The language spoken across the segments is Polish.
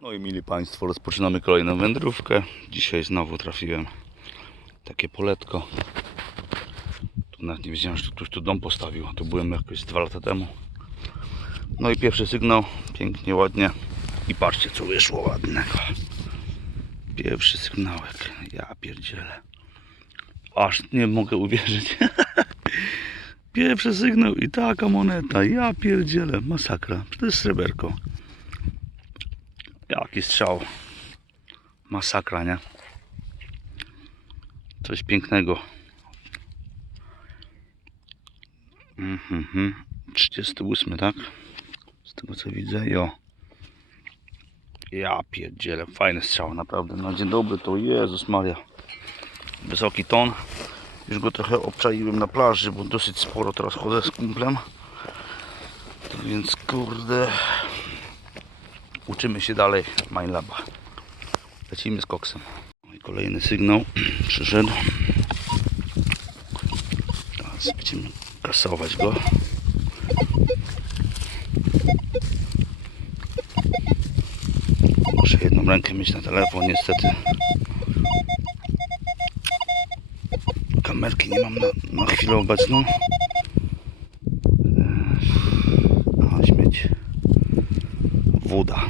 No i mili Państwo, rozpoczynamy kolejną wędrówkę. Dzisiaj znowu trafiłem takie poletko. Tu nawet nie wiedziałem, że ktoś tu dom postawił. Tu byłem jakoś dwa lata temu. No i pierwszy sygnał, pięknie, ładnie. I patrzcie co wyszło ładnego. Pierwszy sygnałek, ja pierdzielę. Aż nie mogę uwierzyć. Pierwszy sygnał i taka moneta, ja pierdzielę, masakra. To jest sreberko. Jaki strzał. Masakra, nie? Coś pięknego. Mhm, mhm. 38, tak? Z tego co widzę, jo. Ja pierdzielę, fajny strzał, naprawdę. Na dzień dobry to Jezus Maria. Wysoki ton. Już go trochę obczaiłem na plaży, bo dosyć sporo teraz chodzę z kumplem. Więc kurde, uczymy się dalej Minelaba. Lecimy z koksem. No kolejny sygnał przyszedł. Teraz będziemy kasować go. Muszę jedną rękę mieć na telefon, niestety. Kamerki nie mam na, na chwilę obecną. A śmieć. Woda.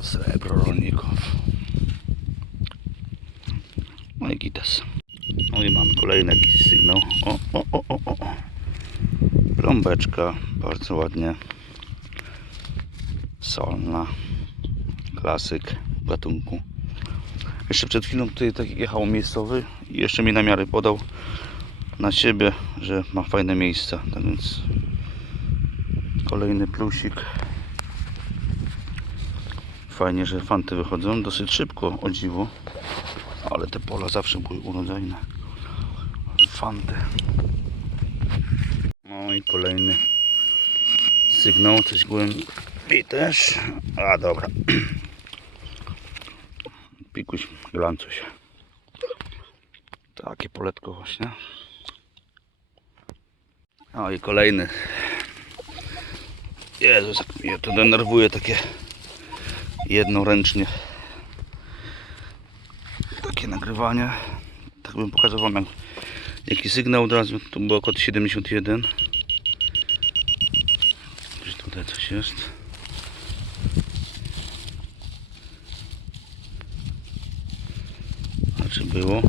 Srebro rolników. No i gites. No i mamy kolejny jakiś sygnał. O, o, o, o, o. o. Pląbeczka, bardzo ładnie. Solna. Klasyk gatunku. Jeszcze przed chwilą tutaj taki jechał miejscowy i jeszcze mi namiary podał na siebie, że ma fajne miejsca. Tak więc kolejny plusik. Fajnie, że fanty wychodzą dosyć szybko, o dziwo. Ale te pola zawsze były urodzajne. Fanty. No i kolejny sygnał, coś głębiej też. A dobra. Pikuś, glancuś. Takie poletko właśnie. No i kolejny. Jezus, jak mnie to denerwuje takie jednoręcznie. Takie nagrywanie. Tak bym pokazał wam jak, jaki sygnał od razu. Tu było kod 71. Gdzieś tutaj coś jest. A czy było?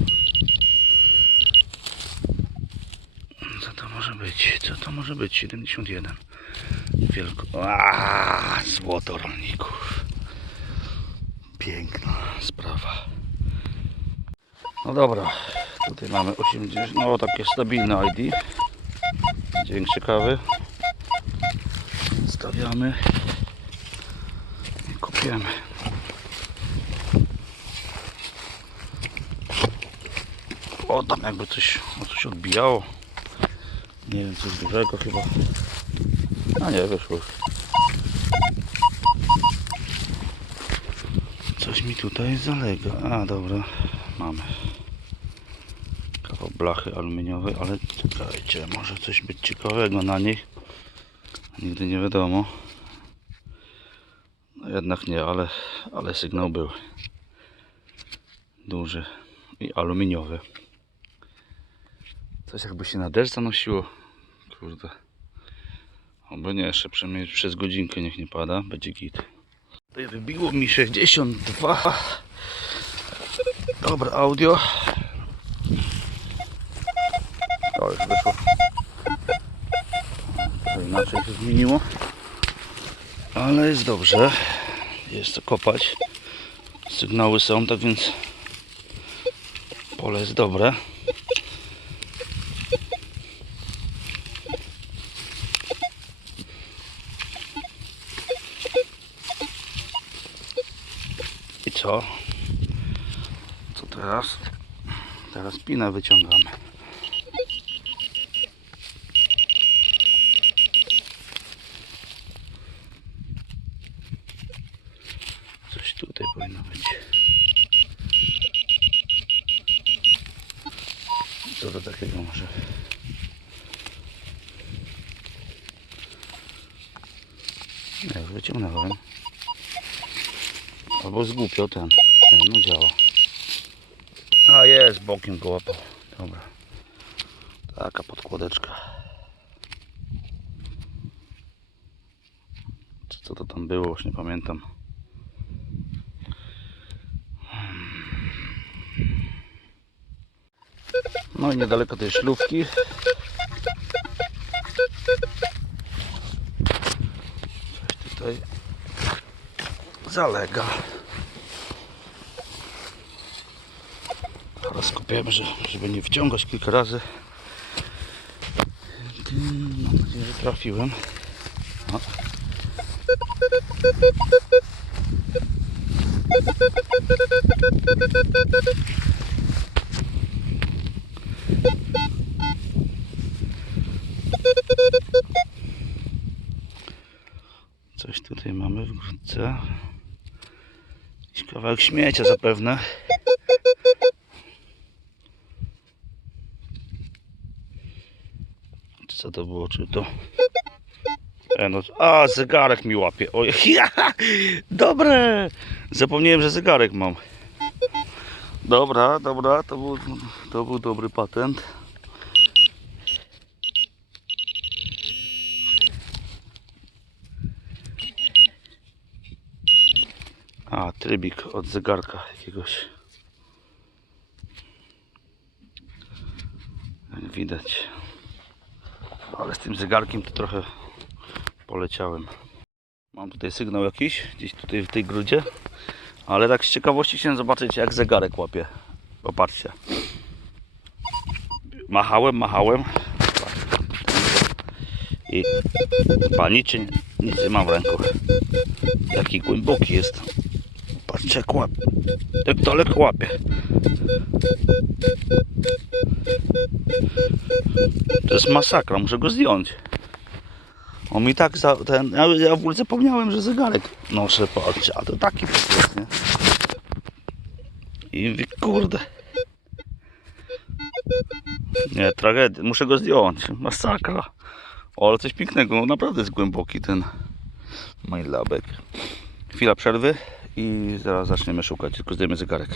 Co to może być? Co to może być? 71. Wielko... Aaaa, złoto rolników. Piękna sprawa. No dobra, tutaj mamy 80, no takie stabilne ID. Dzięki ciekawy. Stawiamy i kopiemy. O, tam jakby coś, coś odbijało. Nie wiem, coś dużego chyba. A nie, wyszło. Coś mi tutaj zalega. A, dobra, mamy. Kawał blachy aluminiowej, ale czekajcie, może coś być ciekawego na nich. Nigdy nie wiadomo. No jednak nie, ale, ale sygnał był. Duży i aluminiowy. Coś jakby się na deszcz zanosiło. Kurde. Oby nie, jeszcze przynajmniej przez godzinkę niech nie pada, będzie git. Tutaj wybiło mi 62. Dobra, audio. O, już wyszło. Inaczej się zmieniło. Ale jest dobrze. Jest co kopać. Sygnały są, tak więc pole jest dobre. I co? Co teraz? Teraz pinę wyciągamy. Coś tutaj powinno być. Co to takiego może? Nie wiem. wyciągnąłem. Albo zgłupiał ten. ten. No działa. A jest, bokiem go łapał. Dobra. Taka podkładeczka. Co to tam było, już nie pamiętam. Niedaleko tej szlówki. Coś tutaj zalega. Skupiamy, że, żeby nie wciągać kilka razy. Mam nadzieję, że trafiłem. O. kawałek śmiecia zapewne. Co to było? Czy to... E, no, a, zegarek mi łapie. Oj, ja, dobre! Zapomniałem, że zegarek mam. Dobra, dobra, to był, to był dobry patent. A, trybik od zegarka jakiegoś. Jak widać. Ale z tym zegarkiem to trochę poleciałem. Mam tutaj sygnał jakiś, gdzieś tutaj w tej grudzie. Ale tak z ciekawości chciałem zobaczyć jak zegarek łapie. Popatrzcie. Machałem, machałem. I paniczy nic nie mam w ręku. Jaki głęboki jest. Patrzcie jak łapie. Jak łapie. To jest masakra, muszę go zdjąć. On mi tak za ten. Ja, ja w ogóle zapomniałem, że zegarek noszę, patrzcie, a to taki po nie? I kurde. Nie, tragedia, muszę go zdjąć. Masakra. O, ale coś pięknego, no naprawdę jest głęboki ten majlabek. Chwila przerwy i zaraz zaczniemy szukać, tylko zdejmę zegarek.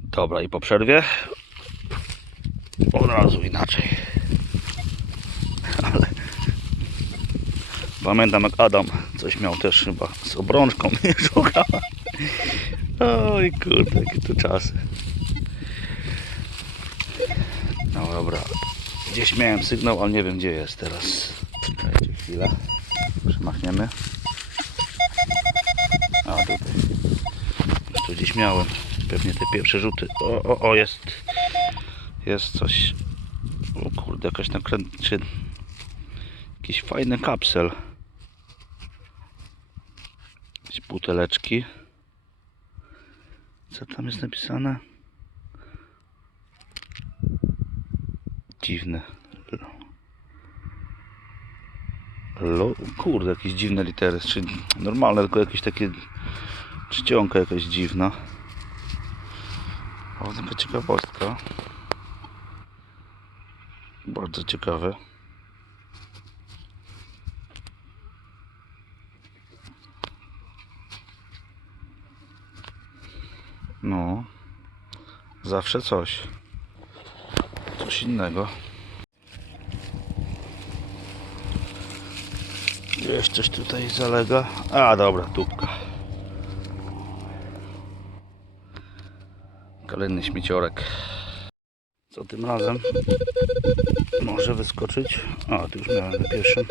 Dobra, i po przerwie od razu inaczej. Ale pamiętam jak Adam coś miał też chyba z obrączką mnie szukał. Oj kurde, jakie to czasy. No dobra. Gdzieś miałem sygnał, ale nie wiem gdzie jest teraz. Czekajcie chwilę. Przemachniemy. A tutaj. Tu gdzieś miałem. Pewnie te pierwsze rzuty. O, o, o jest. Jest coś. O kurde, jakaś nakręt... Czy... Jakiś fajny kapsel. Jakieś buteleczki. Co tam jest napisane? Dziwne. Lo, kurde, jakieś dziwne litery. Czy normalne, tylko jakieś takie czcionka jakaś dziwna. O, taka ciekawostka. Bardzo ciekawe. No. Zawsze coś. Coś innego. Gdzieś coś tutaj zalega. A dobra, tubka. Kolejny śmieciorek. Co tym razem? Może wyskoczyć. A, tu już miałem na pierwszym.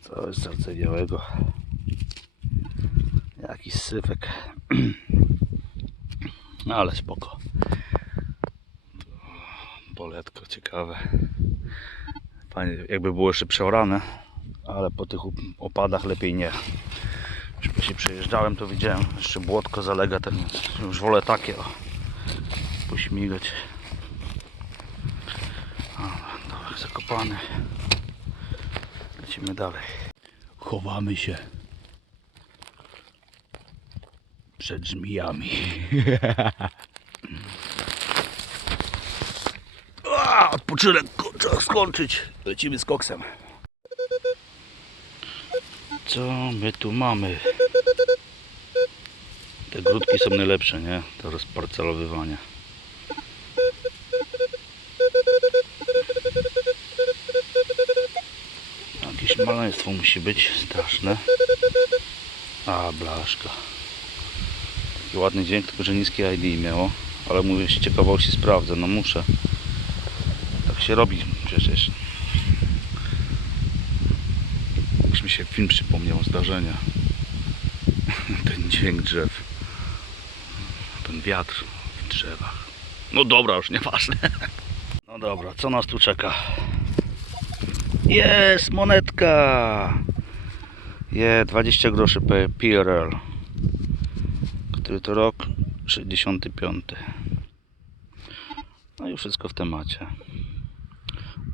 Całe serce białego. Jakiś syfek. No ale spoko. Poletko ciekawe. Fajnie, jakby było jeszcze przeorane, ale po tych opadach lepiej nie. Już się przejeżdżałem, to widziałem, jeszcze błotko zalega, tak więc już wolę takie o, pośmigać. Dobra, zakopany. Lecimy dalej. Chowamy się przed żmijami. A, odpoczynek skończyć. Lecimy z koksem. Co my tu mamy? Te grudki są najlepsze, nie? To rozparcelowywanie. Jakieś maleństwo musi być straszne. A, blaszka. Taki ładny dźwięk, tylko że niskie ID miało. Ale mówię, z ciekawości sprawdzę, no muszę. Tak się robi przecież. Już się film przypomniał, zdarzenia. Ten dźwięk drzew. Ten wiatr w drzewach. No dobra, już nieważne. No dobra, co nas tu czeka? Jest monetka! Je, 20 groszy PRL. Który to rok? 65. No i wszystko w temacie.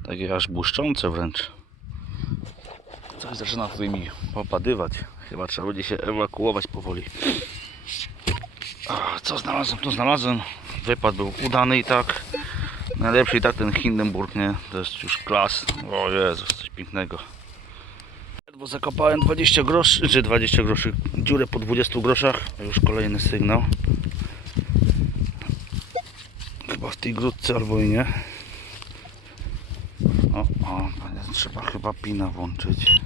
Takie aż błyszczące wręcz. Coś zaczyna tutaj mi popadywać. Chyba trzeba będzie się ewakuować powoli. Co znalazłem? To znalazłem. Wypad był udany i tak. Najlepszy i tak ten Hindenburg, nie? To jest już klas. O Jezus, coś pięknego. Ledwo zakopałem 20 groszy, czy 20 groszy, dziurę po 20 groszach. Już kolejny sygnał. Chyba w tej grudce albo i nie. O, o, trzeba chyba pina włączyć.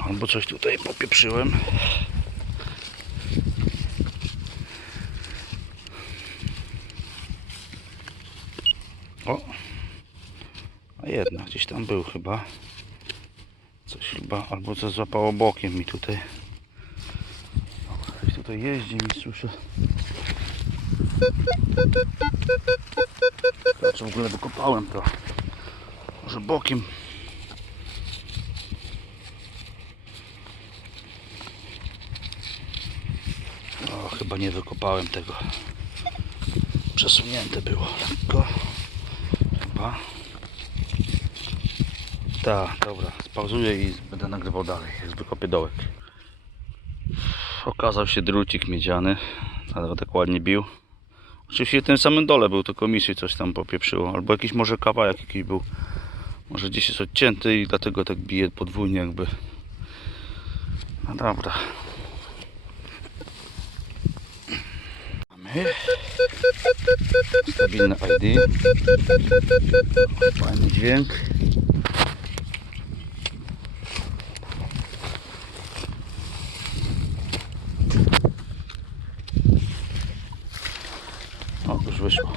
Albo coś tutaj popieprzyłem. O! A jednak gdzieś tam był chyba. Coś chyba, albo coś złapało bokiem mi tutaj. Ktoś tutaj jeździ mi słyszę. Znaczy w ogóle wykopałem to. Może bokiem. O, chyba nie wykopałem tego. Przesunięte było lekko. Chyba. Tak, dobra. Spauzuję i będę nagrywał dalej. Jak wykopię dołek. Okazał się drucik miedziany. Dlatego tak ładnie bił. Oczywiście w tym samym dole był, to komisji coś tam popieprzyło. Albo jakiś może kawałek jakiś był. Może gdzieś jest odcięty i dlatego tak bije podwójnie jakby. No dobra. Mamy. Stabilne ID. Fajny dźwięk. O, już wyszło.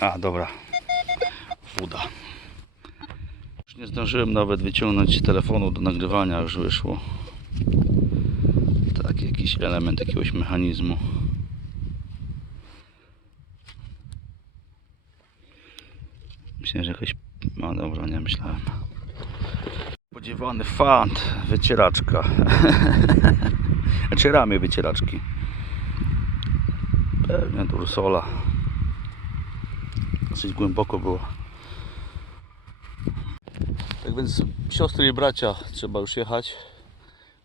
A, dobra. Woda. Już nie zdążyłem nawet wyciągnąć telefonu do nagrywania, już wyszło. Tak, jakiś element jakiegoś mechanizmu. Myślę, że jakaś... No dobra, nie myślałem. Spodziewany fant, wycieraczka. znaczy ramię wycieraczki. Pewnie Dursola. Dosyć głęboko było. Tak więc siostry i bracia trzeba już jechać.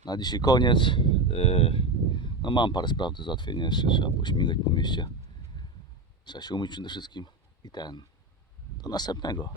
Na dzisiaj koniec. Yy, No mam parę spraw do załatwienia jeszcze. Trzeba pośmigać po mieście. Trzeba się umyć przede wszystkim. I ten. Do następnego.